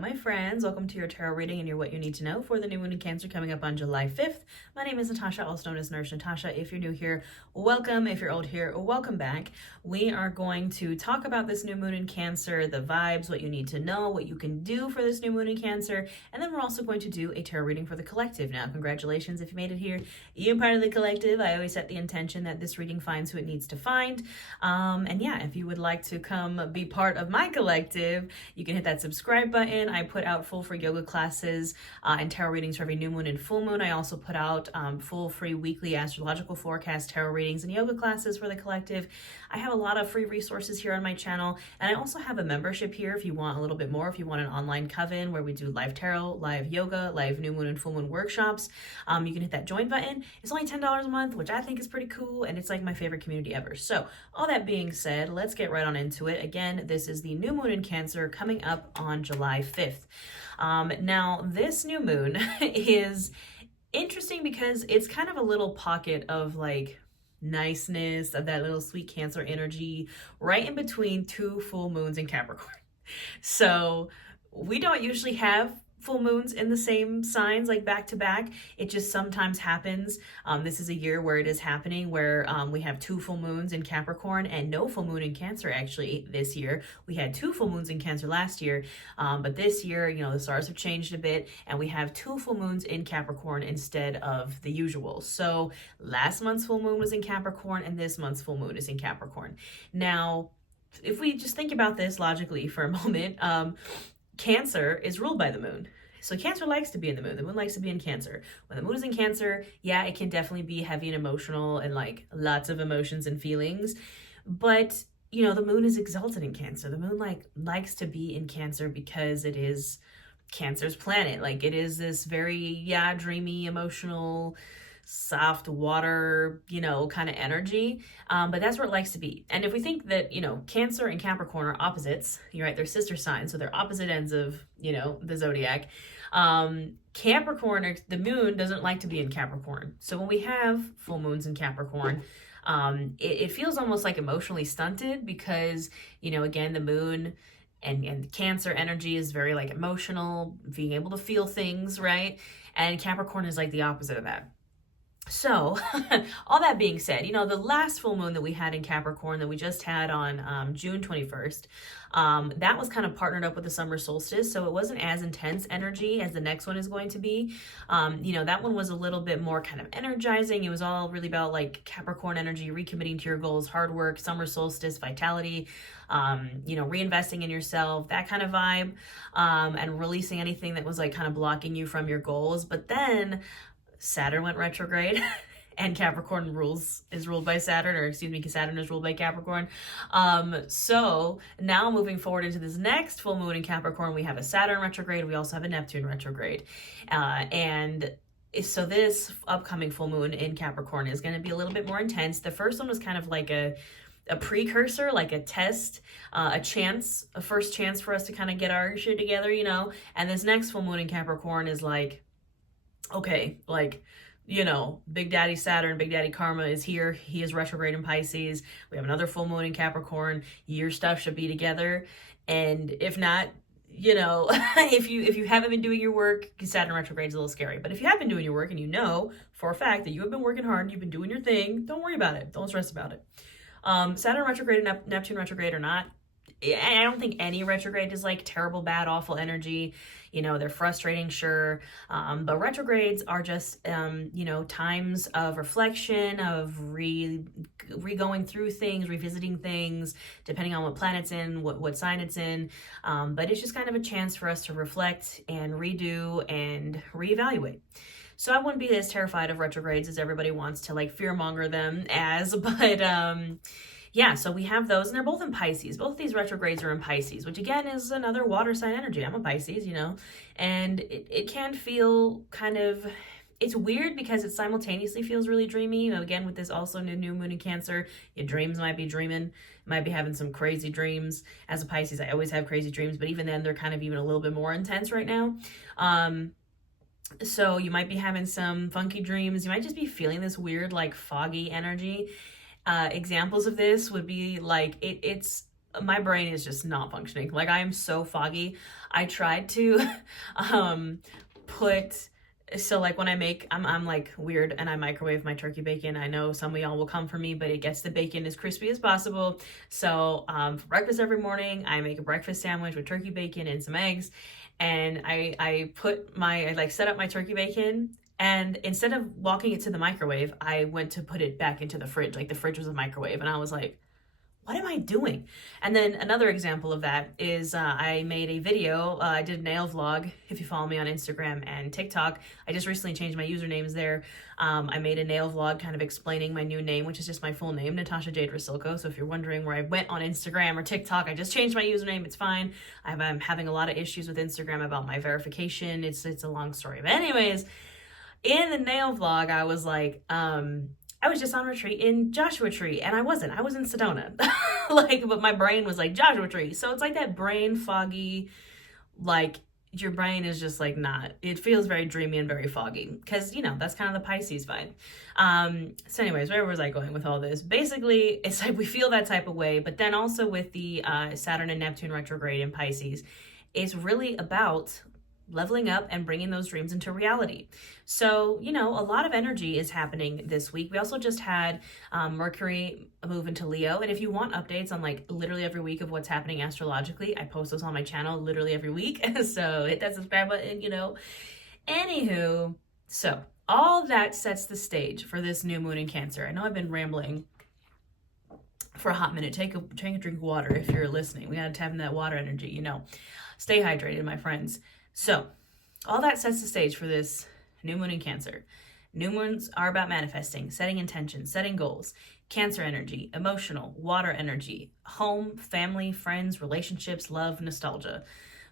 my friends. Welcome to your tarot reading and your what you need to know for the new moon in Cancer coming up on July 5th. My name is Natasha, also known as Nurse Natasha. If you're new here, welcome. If you're old here, welcome back. We are going to talk about this new moon in Cancer, the vibes, what you need to know, what you can do for this new moon in Cancer, and then we're also going to do a tarot reading for the collective. Now, congratulations if you made it here. You're part of the collective. I always set the intention that this reading finds who it needs to find. And yeah, if you would like to come be part of my collective, you can hit that subscribe button. I put out full free yoga classes and tarot readings for every new moon and full moon. I also put out full free weekly astrological forecast tarot readings and yoga classes for the collective. I have a lot of free resources here on my channel, and I also have a membership here if you want a little bit more, if you want an online coven where we do live tarot, live yoga, live new moon and full moon workshops. You can hit that join button. It's only $10 a month, which I think is pretty cool, and it's like my favorite community ever. So all that being said, let's get right on into it. Again, this is the new moon in Cancer coming up on July 5th. Now, this new moon is interesting because it's kind of a little pocket of like niceness, of that little sweet Cancer energy right in between two full moons in Capricorn. So we don't usually have full moons in the same signs like back to back. It just sometimes happens. This is a year where it is happening, where we have two full moons in Capricorn and no full moon in Cancer actually this year. We had two full moons in Cancer last year, but this year, you know, the stars have changed a bit and we have two full moons in Capricorn instead of the usual. So last month's full moon was in Capricorn and this month's full moon is in Capricorn. Now, if we just think about this logically for a moment, Cancer is ruled by the moon. So Cancer likes to be in the moon. The moon likes to be in Cancer. When the moon is in Cancer, yeah, it can definitely be heavy and emotional and like lots of emotions and feelings. But, you know, the moon is exalted in Cancer. The moon likes to be in Cancer because it is Cancer's planet. Like it is this very, dreamy, emotional, soft water, you know, kind of energy. But that's where it likes to be. And if we think that, you know, Cancer and Capricorn are opposites, you're right, they're sister signs. So they're opposite ends of, you know, the zodiac. Capricorn, or the moon, doesn't like to be in Capricorn. So when we have full moons in Capricorn, it feels almost like emotionally stunted because, you know, again, the moon and Cancer energy is very like emotional, being able to feel things, right? And Capricorn is like the opposite of that. So all that being said, you know, the last full moon that we had in Capricorn that we just had on June 21st, that was kind of partnered up with the summer solstice. So it wasn't as intense energy as the next one is going to be. You know, that one was a little bit more kind of energizing. It was all really about like Capricorn energy, recommitting to your goals, hard work, summer solstice, vitality, you know, reinvesting in yourself, that kind of vibe, and releasing anything that was like kind of blocking you from your goals. But then Saturn went retrograde and Capricorn is ruled by Saturn, or excuse me, Saturn is ruled by Capricorn. So now moving forward into this next full moon in Capricorn, we have a Saturn retrograde. We also have a Neptune retrograde. And so this upcoming full moon in Capricorn is going to be a little bit more intense. The first one was kind of like a precursor, like a test, a first chance for us to kind of get our shit together, you know. And this next full moon in Capricorn is like, okay, like, you know, Big Daddy Saturn, Big Daddy Karma is here. He is retrograde in Pisces. We have another full moon in Capricorn. Your stuff should be together. And if not, you know, if you haven't been doing your work, Saturn retrograde is a little scary. But if you have been doing your work and you know for a fact that you have been working hard and you've been doing your thing, don't worry about it. Don't stress about it. Saturn retrograde and Neptune retrograde or not, I don't think any retrograde is like terrible, bad, awful energy. You know, they're frustrating, sure. But retrogrades are just, you know, times of reflection, of re-going through things, revisiting things, depending on what planet's in, what sign it's in. But it's just kind of a chance for us to reflect and redo and reevaluate. So I wouldn't be as terrified of retrogrades as everybody wants to like fearmonger them as, but yeah, so we have those, and they're both in Pisces. Both of these retrogrades are in Pisces, which again is another water sign energy. I'm a Pisces, you know, and it can feel kind of, it's weird because it simultaneously feels really dreamy. You know, again, with this also new moon in Cancer, your dreams might be dreaming, might be having some crazy dreams. As a Pisces, I always have crazy dreams, but even then they're kind of even a little bit more intense right now. So you might be having some funky dreams. You might just be feeling this weird, like foggy energy. Examples of this would be like, it's my brain is just not functioning. Like, I am so foggy. I tried to put, so like when I make, I'm like weird and I microwave my turkey bacon. I know some of y'all will come for me, but it gets the bacon as crispy as possible. So for breakfast every morning, I make a breakfast sandwich with turkey bacon and some eggs. And I like set up my turkey bacon, and instead of walking it to the microwave, I went to put it back into the fridge. Like, the fridge was a microwave, and I was like, what am I doing? And then another example of that is I made a video. I did a nail vlog. If you follow me on Instagram and TikTok, I just recently changed my usernames there. I made a nail vlog kind of explaining my new name, which is just my full name, Natasha Jade Rasilko. So if you're wondering where I went on Instagram or TikTok, I just changed my username. It's fine. I'm having a lot of issues with Instagram about my verification. It's a long story. But anyways, in the nail vlog, I was like, I was just on retreat in Joshua Tree, and I wasn't. I was in Sedona. Like, but my brain was like, Joshua Tree. So it's like that brain foggy, like, your brain is just like not. It feels very dreamy and very foggy, because, you know, that's kind of the Pisces vibe. So anyways, where was I going with all this? Basically, it's like we feel that type of way, but then also with the Saturn and Neptune retrograde in Pisces, it's really about leveling up and bringing those dreams into reality. So, you know, a lot of energy is happening this week. We also just had Mercury move into Leo. And if you want updates on like literally every week of what's happening astrologically, I post those on my channel literally every week. So hit that subscribe button, you know. Anywho, so all that sets the stage for this new moon in Cancer. I know I've been rambling for a hot minute. Take a drink of water if you're listening. We gotta tap into that water energy, you know. Stay hydrated, my friends. So all that sets the stage for this new moon in Cancer. New moons are about manifesting, setting intentions, setting goals. Cancer energy, emotional, water energy, home, family, friends, relationships, love, nostalgia.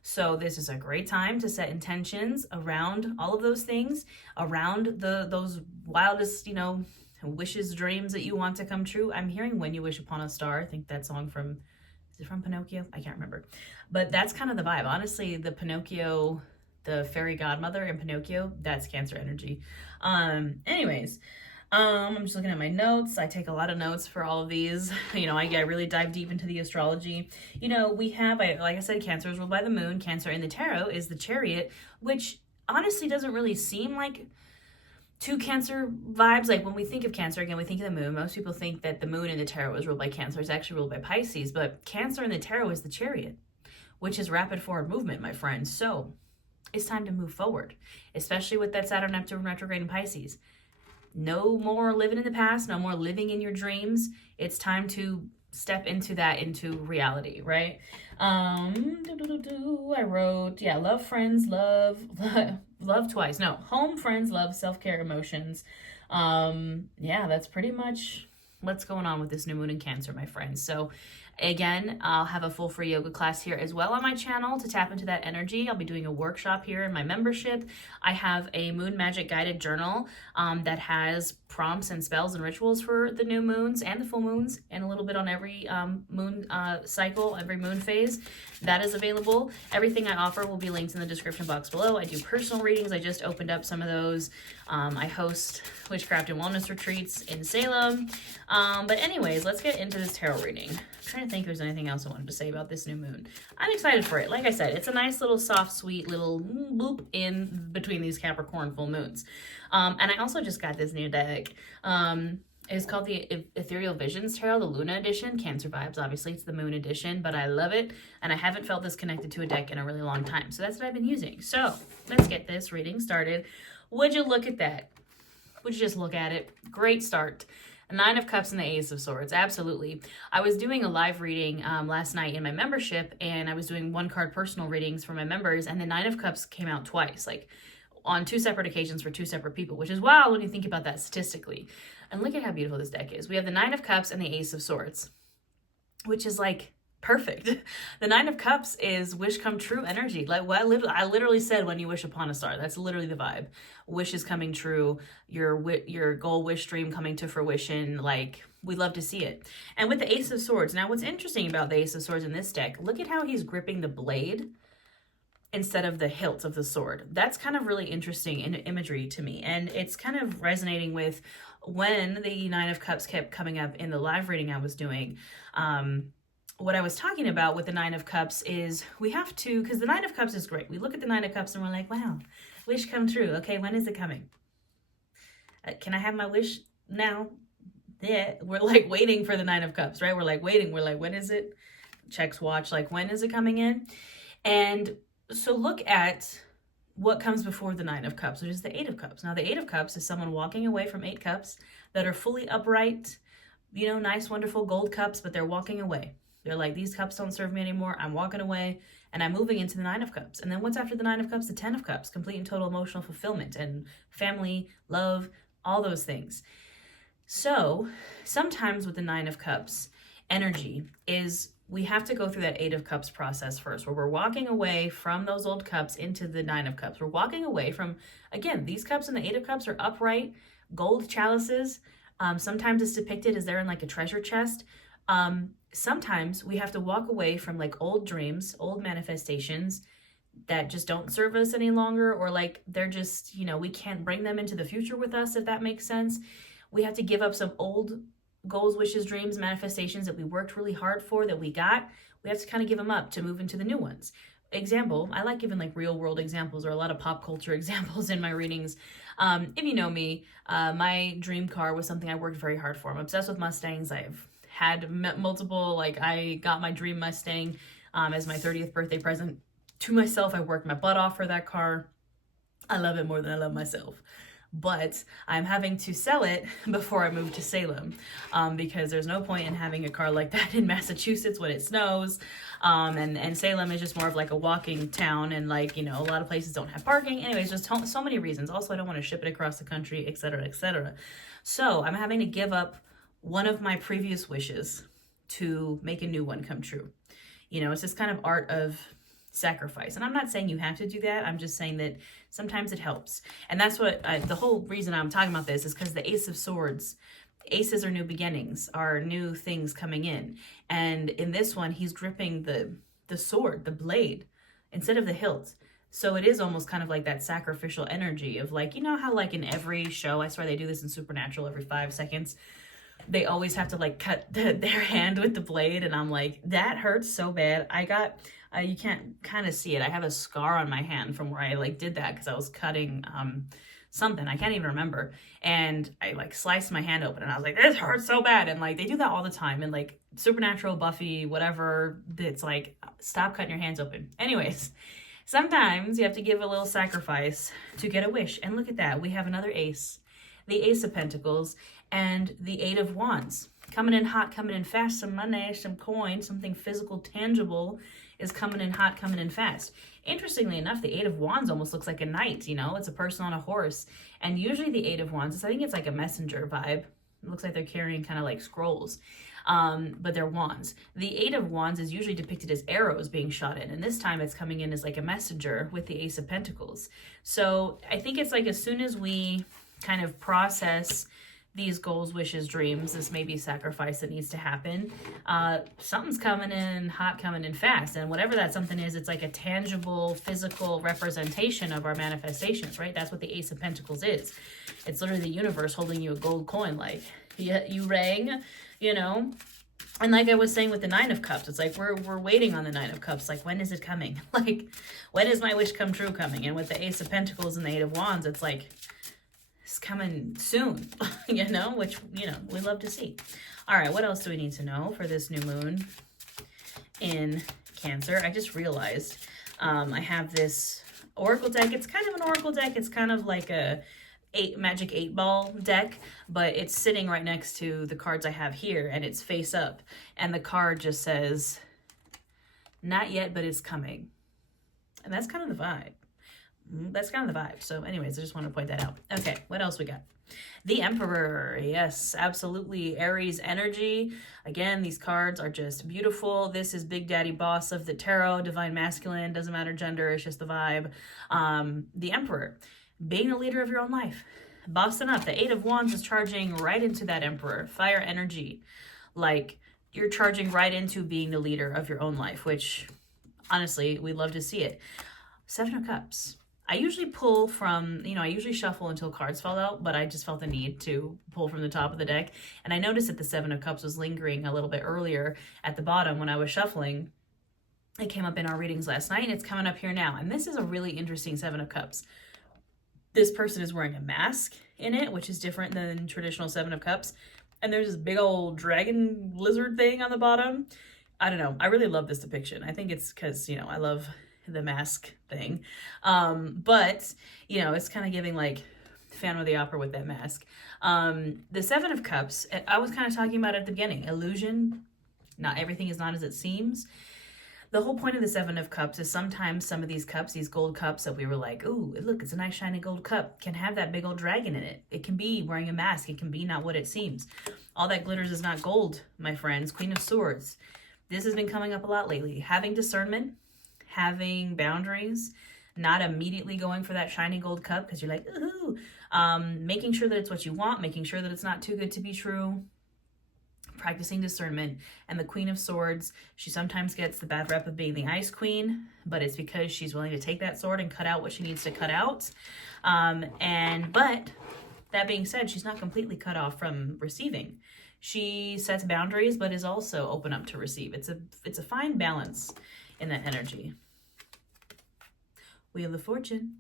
So this is a great time to set intentions around all of those things, around those wildest, you know, wishes, dreams that you want to come true. I'm hearing When You Wish Upon a Star. I think that song from, is it from Pinocchio? I can't remember. But that's kind of the vibe. Honestly, the Pinocchio, the fairy godmother in Pinocchio, that's Cancer energy. Anyways, I'm just looking at my notes. I take a lot of notes for all of these. You know, I really dive deep into the astrology. You know, we have, like I said, Cancer is ruled by the moon. Cancer in the tarot is the chariot, which honestly doesn't really seem like two Cancer vibes. Like, when we think of Cancer, again, we think of the moon. Most people think that the moon in the tarot is ruled by Cancer. It's actually ruled by Pisces, but Cancer in the tarot is the chariot, which is rapid forward movement, my friends. So it's time to move forward, especially with that Saturn Neptune retrograde in Pisces. No more living in the past, no more living in your dreams. It's time to step into that, into reality, right? I wrote, yeah, love, friends, love twice. No, home, friends, love, self-care, emotions. Yeah, that's pretty much what's going on with this new moon in Cancer, my friends. So again, I'll have a full free yoga class here as well on my channel to tap into that energy. I'll be doing a workshop here in my membership. I have a moon magic guided journal that has prompts and spells and rituals for the new moons and the full moons, and a little bit on every moon cycle, every moon phase. That is available. Everything I offer will be linked in the description box below. I do personal readings. I just opened up some of those. I host witchcraft and wellness retreats in Salem. But anyways, let's get into this tarot reading. I'm trying to think if there's anything else I wanted to say about this new moon. I'm excited for it. Like I said, it's a nice little soft, sweet little loop in between these Capricorn full moons. And I also just got this new deck. It's called the Ethereal Visions Tarot, the Luna edition. Cancer vibes, obviously. It's the moon edition, but I love it. And I haven't felt this connected to a deck in a really long time. So that's what I've been using. So let's get this reading started. Would you look at that? Would you just look at it? Great start. A Nine of Cups and the Ace of Swords. Absolutely. I was doing a live reading last night in my membership, and I was doing one card personal readings for my members, and the Nine of Cups came out twice, like on two separate occasions for two separate people, which is wild when you think about that statistically. And look at how beautiful this deck is. We have the Nine of Cups and the Ace of Swords, which is like perfect. The Nine of Cups is wish come true energy. Like what I literally said, when you wish upon a star. That's literally the vibe. Wishes coming true, your goal, wish, dream coming to fruition. Like, we love to see it. And with the Ace of Swords, now what's interesting about the Ace of Swords in this deck, look at how he's gripping the blade instead of the hilt of the sword. That's kind of really interesting in imagery to me. And it's kind of resonating with when the Nine of Cups kept coming up in the live reading I was doing. what I was talking about with the Nine of Cups is we have to, because the Nine of Cups is great. We look at the Nine of Cups and we're like, wow, wish come true. Okay, when is it coming? Can I have my wish now? Yeah, we're like waiting for the Nine of Cups, right? We're like waiting. We're like, when is it? Checks watch, like, when is it coming in? And so look at what comes before the Nine of Cups, which is the Eight of Cups. Now, the Eight of Cups is someone walking away from 8 cups that are fully upright, you know, nice, wonderful gold cups, but they're walking away. They're like, these cups don't serve me anymore. I'm walking away, and I'm moving into the Nine of Cups. And then what's after the Nine of Cups? The 10 of Cups, complete and total emotional fulfillment and family, love, all those things. So sometimes with the Nine of Cups, energy is we have to go through that 8 of Cups process first, where we're walking away from those old cups into the 9 of Cups. We're walking away from, again, these cups and the 8 of Cups are upright, gold chalices. Sometimes it's depicted as they're in like a treasure chest. Sometimes we have to walk away from like old dreams, old manifestations that just don't serve us any longer, or like they're just, you know, we can't bring them into the future with us, if that makes sense. We have to give up some old goals, wishes, dreams, manifestations that we worked really hard for, that we got. We have to kind of give them up to move into the new ones. Example, I like giving like real world examples or a lot of pop culture examples in my readings. If you know me, my dream car was something I worked very hard for. I'm obsessed with Mustangs. I've had multiple, like I got my dream Mustang as my 30th birthday present to myself. I worked my butt off for that car. I love it more than I love myself. But I'm having to sell it before I move to Salem because there's no point in having a car like that in Massachusetts when it snows. And Salem is just more of like a walking town, and like, you know, a lot of places don't have parking. Anyways, just so many reasons. Also, I don't want to ship it across the country, etc., etc. So I'm having to give up one of my previous wishes to make a new one come true. You know, it's this kind of art of sacrifice. And I'm not saying you have to do that. I'm just saying that sometimes it helps. And that's what the whole reason I'm talking about this is because the Ace of Swords, aces are new beginnings, are new things coming in. And in this one, he's gripping the sword, the blade, instead of the hilt. So it is almost kind of like that sacrificial energy of like, you know how like in every show, I swear they do this in Supernatural every 5 seconds, they always have to like cut their hand with the blade. And I'm like, that hurts so bad. I got, you can't kind of see it. I have a scar on my hand from where I like did that because I was cutting something. I can't even remember. And I like sliced my hand open and I was like, this hurts so bad. And like, they do that all the time. And like Supernatural, Buffy, whatever, it's like, stop cutting your hands open. Anyways, sometimes you have to give a little sacrifice to get a wish. And look at that. We have another ace, the Ace of Pentacles and the 8 of Wands. Coming in hot, coming in fast, some money, some coin, something physical, tangible is coming in hot, coming in fast. Interestingly enough, the 8 of Wands almost looks like a knight, you know? It's a person on a horse. And usually the 8 of Wands, I think it's like a messenger vibe. It looks like they're carrying kind of like scrolls, but they're wands. The 8 of Wands is usually depicted as arrows being shot in, and this time it's coming in as like a messenger with the Ace of Pentacles. So I think it's like as soon as we kind of process these goals, wishes, dreams, this may be sacrifice that needs to happen. Something's coming in hot, coming in fast. And whatever that something is, it's like a tangible, physical representation of our manifestations, right? That's what the Ace of Pentacles is. It's literally the universe holding you a gold coin, like, you rang, you know? And like I was saying with the 9 of Cups, it's like we're waiting on the 9 of Cups. Like, when is it coming? Like, when is my wish come true coming? And with the Ace of Pentacles and the 8 of Wands, it's like, it's coming soon, you know, which, you know, we love to see. All right, what else do we need to know for this new moon in Cancer? I just realized I have this oracle deck. It's kind of an oracle deck. It's kind of like a magic 8-ball deck, but it's sitting right next to the cards I have here, and it's face up. And the card just says, not yet, but it's coming. And that's kind of the vibe. That's kind of the vibe. So anyways, I just want to point that out. Okay, what else we got? The Emperor. Yes, absolutely. Aries energy. Again, these cards are just beautiful. This is Big Daddy Boss of the Tarot, Divine Masculine. Doesn't matter gender, it's just the vibe. The Emperor. Being the leader of your own life. Bossing up. The 8 of Wands is charging right into that Emperor. Fire energy. Like, you're charging right into being the leader of your own life, which, honestly, we love to see it. 7 of Cups. I usually pull from, I usually shuffle until cards fall out, but I just felt the need to pull from the top of the deck. And I noticed that the Seven of Cups was lingering a little bit earlier at the bottom when I was shuffling. It came up in our readings last night, and it's coming up here now. And this is a really interesting Seven of Cups. This person is wearing a mask in it, which is different than traditional Seven of Cups. And there's this big old dragon lizard thing on the bottom. I don't know. I really love this depiction. I think it's because, I love the mask thing. But, it's kind of giving like Phantom of the Opera with that mask. The Seven of Cups, I was kind of talking about at the beginning. Illusion. Not everything is not as it seems. The whole point of the Seven of Cups is sometimes some of these cups, these gold cups that we were like, ooh, look, it's a nice shiny gold cup, can have that big old dragon in it. It can be wearing a mask. It can be not what it seems. All that glitters is not gold, my friends. Queen of Swords. This has been coming up a lot lately. Having discernment, having boundaries, not immediately going for that shiny gold cup because you're like, ooh. Making sure that it's what you want, making sure that it's not too good to be true. Practicing discernment. And the Queen of Swords, she sometimes gets the bad rep of being the Ice Queen, but it's because she's willing to take that sword and cut out what she needs to cut out. But that being said, she's not completely cut off from receiving. She sets boundaries, but is also open up to receive. It's a fine balance in that energy. Wheel of Fortune,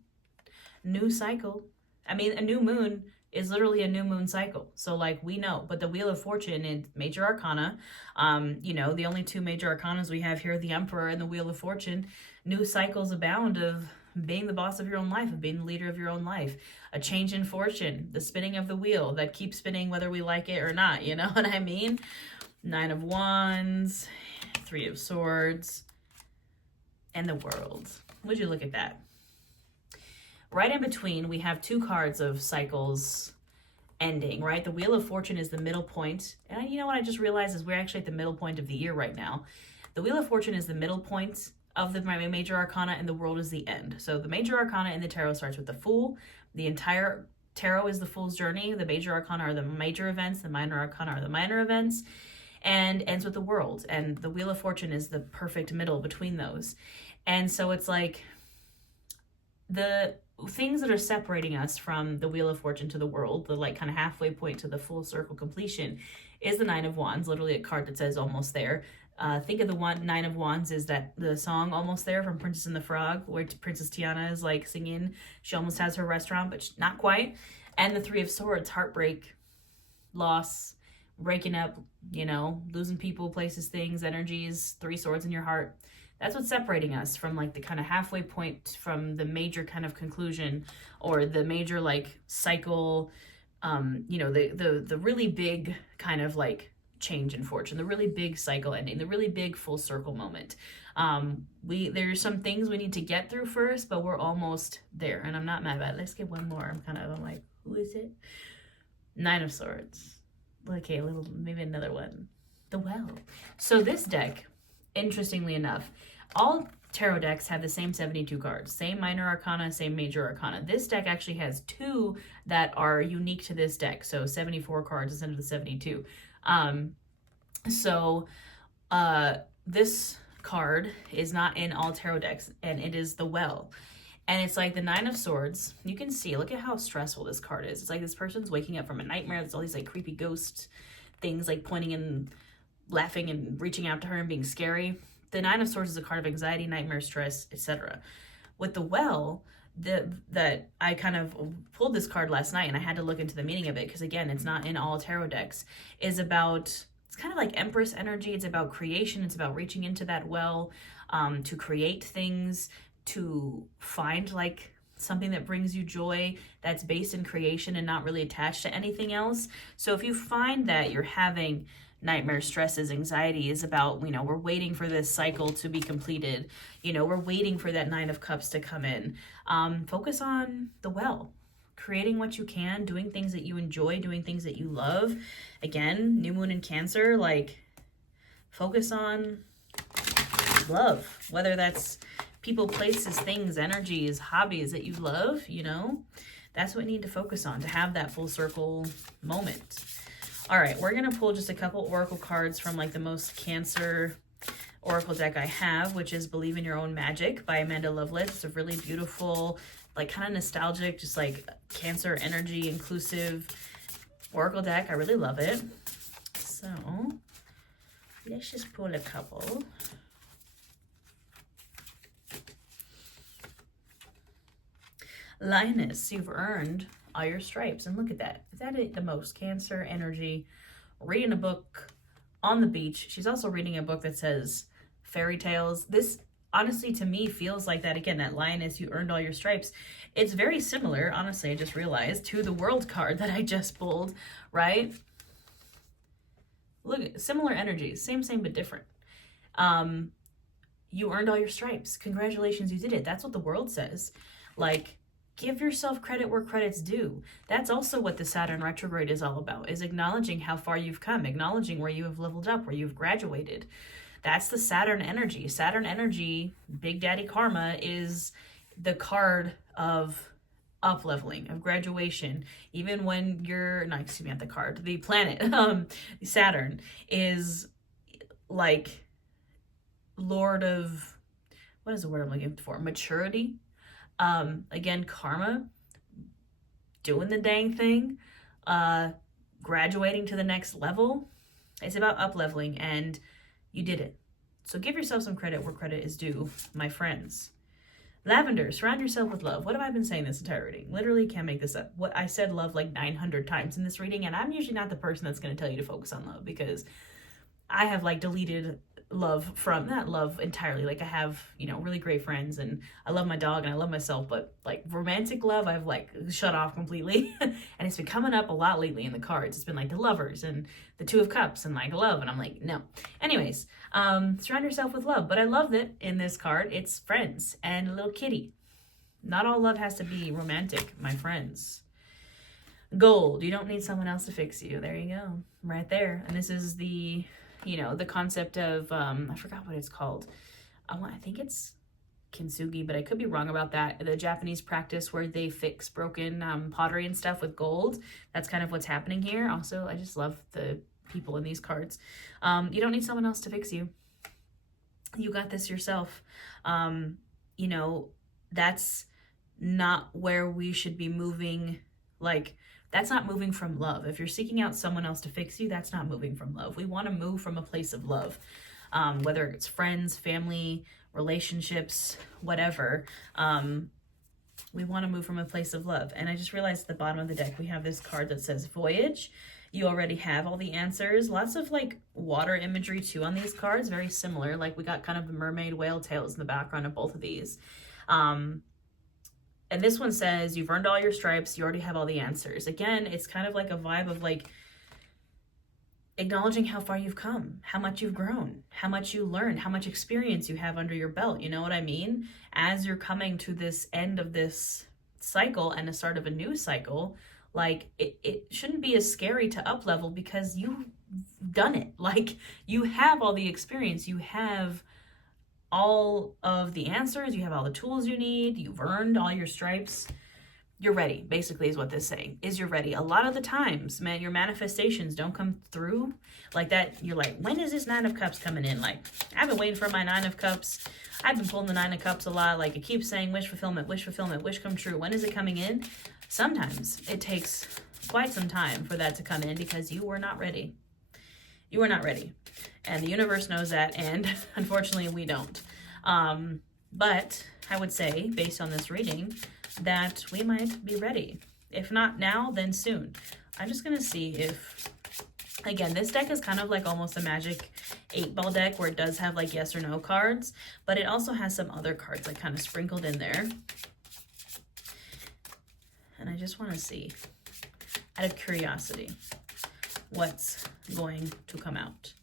new cycle. I mean, a new moon is literally a new moon cycle. So like we know, but the Wheel of Fortune in major arcana, the only two major arcanas we have here, the Emperor and the Wheel of Fortune, new cycles abound of being the boss of your own life, of being the leader of your own life, a change in fortune, the spinning of the wheel that keeps spinning whether we like it or not. You know what I mean? Nine of Wands, Three of Swords, and the World. Would you look at that? Right in between, we have two cards of cycles ending, right? The Wheel of Fortune is the middle point. And you know what I just realized is we're actually at the middle point of the year right now. The Wheel of Fortune is the middle point of the major arcana, and the World is the end. So the major arcana in the tarot starts with the Fool. The entire tarot is the Fool's journey. The major arcana are the major events. The minor arcana are the minor events. And ends with the World. And the Wheel of Fortune is the perfect middle between those. And so it's like the things that are separating us from the Wheel of Fortune to the World, the like kind of halfway point to the full circle completion, is the Nine of Wands, literally a card that says almost there. Think of the Nine of Wands is that the song Almost There from Princess and the Frog, where Princess Tiana is like singing, she almost has her restaurant, but not quite. And the Three of Swords, heartbreak, loss, breaking up, losing people, places, things, energies, three swords in your heart. That's what's separating us from like the kind of halfway point from the major kind of conclusion or the major like cycle, the really big kind of like change in fortune, the really big cycle ending, the really big full circle moment. There's some things we need to get through first, but we're almost there, and I'm not mad about it. Let's get one more. I'm like, who is it? Nine of Swords. Okay, maybe another one. The Well. So this deck, interestingly enough, all tarot decks have the same 72 cards, same minor arcana, same major arcana. This deck actually has two that are unique to this deck, so 74 cards instead of the 72. This card is not in all tarot decks, and it is the Well. And it's like the Nine of Swords. You can see, look at how stressful this card is. It's like this person's waking up from a nightmare. There's all these like creepy ghost things like pointing and laughing and reaching out to her and being scary. The Nine of Swords is a card of anxiety, nightmare, stress, etc. With the Well, that I kind of pulled this card last night, and I had to look into the meaning of it because again, it's not in all tarot decks. It's kind of like Empress energy. It's about creation. It's about reaching into that well, to create things, to find like something that brings you joy that's based in creation and not really attached to anything else. So if you find that you're having nightmare, stresses, anxiety is about, we're waiting for this cycle to be completed. We're waiting for that Nine of Cups to come in. Focus on the Well, creating what you can, doing things that you enjoy, doing things that you love. Again, new moon in Cancer, like focus on love, whether that's people, places, things, energies, hobbies that you love, that's what you need to focus on to have that full circle moment. All right, we're going to pull just a couple oracle cards from like the most Cancer oracle deck I have, which is Believe in Your Own Magic by Amanda Lovelace. It's a really beautiful, like kind of nostalgic, just like Cancer energy, inclusive oracle deck. I really love it. So let's just pull a couple. Lioness, you've earned all your stripes. And look at that. Is that it? The most Cancer energy. Reading a book on the beach. She's also reading a book that says fairy tales. This honestly to me feels like that again, that lioness, you earned all your stripes. It's very similar, honestly, I just realized, to the world card that I just pulled, right? Look, similar energies, same but different. You earned all your stripes. Congratulations, you did it. That's what the world says. Like, give yourself credit where credit's due. That's also what the Saturn retrograde is all about, is acknowledging how far you've come, acknowledging where you have leveled up, where you've graduated. That's the Saturn energy. Saturn energy, Big Daddy Karma, is the card of up-leveling, of graduation. Even when you're, not, excuse me, not the card, the planet, Saturn, is like Lord of, what is the word I'm looking for? Maturity. Again, karma, doing the dang thing, graduating to the next level. It's about up-leveling, and you did it. So give yourself some credit where credit is due, my friends. Lavender, surround yourself with love. What have I been saying this entire reading? Literally can't make this up. What I said love like 900 times in this reading, and I'm usually not the person that's going to tell you to focus on love, because I have like deleted love from, not love entirely, like I have, you know, really great friends, and I love my dog and I love myself, but like romantic love I've like shut off completely. And it's been coming up a lot lately in the cards. It's been like the Lovers and the Two of Cups and like love, and I'm like, no. Anyways, surround yourself with love. But I love that in this card it's friends and a little kitty. Not all love has to be romantic, my friends. Gold, you don't need someone else to fix you. There you go, right there. And this is the, you know, the concept of, I forgot what it's called. I think it's kintsugi, but I could be wrong about that. The Japanese practice where they fix broken pottery and stuff with gold. That's kind of what's happening here. Also, I just love the people in these cards. You don't need someone else to fix you. You got this yourself. You know, that's not where we should be moving. Like, that's not moving from love. If you're seeking out someone else to fix you, that's not moving from love. We want to move from a place of love, whether it's friends, family, relationships, whatever. We want to move from a place of love. And I just realized at the bottom of the deck, we have this card that says Voyage. You already have all the answers. Lots of like water imagery too on these cards, very similar. Like we got kind of the mermaid whale tails in the background of both of these. And this one says, you've earned all your stripes. You already have all the answers. Again, it's kind of like a vibe of like acknowledging how far you've come, how much you've grown, how much you learned, how much experience you have under your belt. You know what I mean? As you're coming to this end of this cycle and the start of a new cycle, like it shouldn't be as scary to up level because you've done it. Like you have all the experience, you have all of the answers, you have all the tools you need, you've earned all your stripes, you're ready, basically is what this is saying, is you're ready. A lot of the times, man, your manifestations don't come through like that. You're like, when is this 9 of Cups coming in? Like, I've been waiting for my 9 of Cups. I've been pulling the 9 of Cups a lot. Like, it keeps saying wish fulfillment, wish come true. When is it coming in? Sometimes it takes quite some time for that to come in because you were not ready. You were not ready. And the universe knows that, and unfortunately we don't. But I would say, based on this reading, that we might be ready. If not now, then soon. I'm just gonna see if, again, this deck is kind of like almost a magic 8-ball deck where it does have like yes or no cards, but it also has some other cards like kind of sprinkled in there. And I just want to see, out of curiosity, what's going to come out.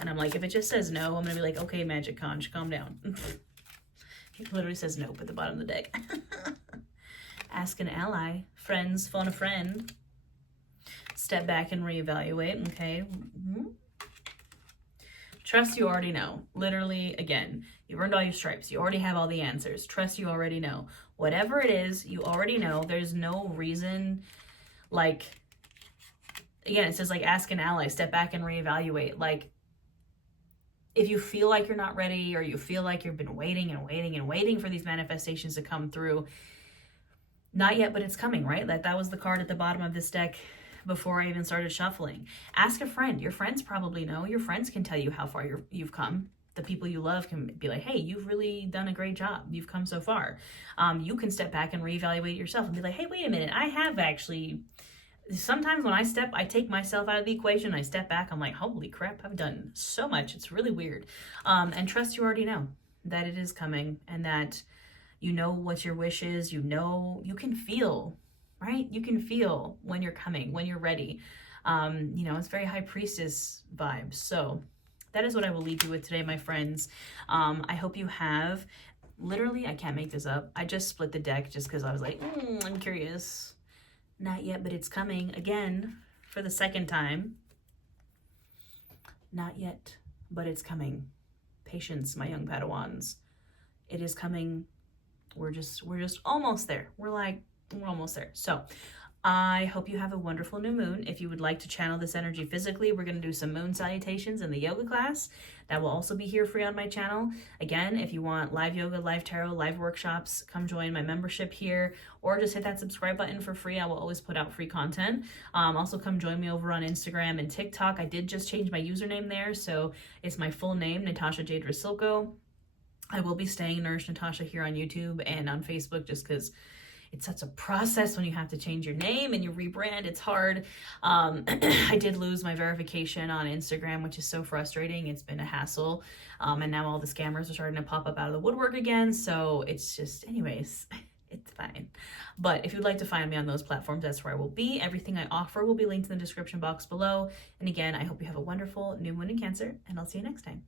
And I'm like, if it just says no, I'm going to be like, okay, Magic Conch, calm down. It literally says nope at the bottom of the deck. Ask an ally. Friends, phone a friend. Step back and reevaluate, okay? Trust you already know. Literally, again, you earned all your stripes. You already have all the answers. Trust you already know. Whatever it is, you already know. There's no reason, like, again, it says like ask an ally, step back and reevaluate. Like, if you feel like you're not ready, or you feel like you've been waiting and waiting and waiting for these manifestations to come through, not yet, but it's coming, right? That was the card at the bottom of this deck before I even started shuffling. Ask a friend. Your friends probably know. Your friends can tell you how far you've come. The people you love can be like, hey, you've really done a great job. You've come so far. You can step back and reevaluate yourself and be like, hey, wait a minute. I have actually, sometimes when I take myself out of the equation, I step back, I'm like, holy crap, I've done so much. It's really weird. And trust you already know that it is coming, and that you know what your wish is. You know, you can feel, right? You can feel when you're coming, when you're ready. You know, it's very high priestess vibes. So that is what I will leave you with today, my friends. I hope you have, literally, I can't make this up. I just split the deck just because I was like, I'm curious. Not yet, but it's coming. Again, for the second time. Not yet, but it's coming. Patience, my young Padawans. It is coming. We're just almost there. We're almost there. So I hope you have a wonderful new moon. If you would like to channel this energy physically, we're going to do some moon salutations in the yoga class. That will also be here free on my channel. Again, if you want live yoga, live tarot, live workshops, come join my membership here, or just hit that subscribe button for free. I will always put out free content. Also come join me over on Instagram and TikTok. I did just change my username there, so it's my full name, Natasha Jade Rasilko. I will be staying Nourish Natasha here on YouTube and on Facebook, just because it's such a process when you have to change your name and you rebrand. It's hard. I did lose my verification on Instagram, which is so frustrating. It's been a hassle. And now all the scammers are starting to pop up out of the woodwork again. So it's just, anyways, it's fine. But if you'd like to find me on those platforms, that's where I will be. Everything I offer will be linked in the description box below. And again, I hope you have a wonderful new moon in Cancer, and I'll see you next time.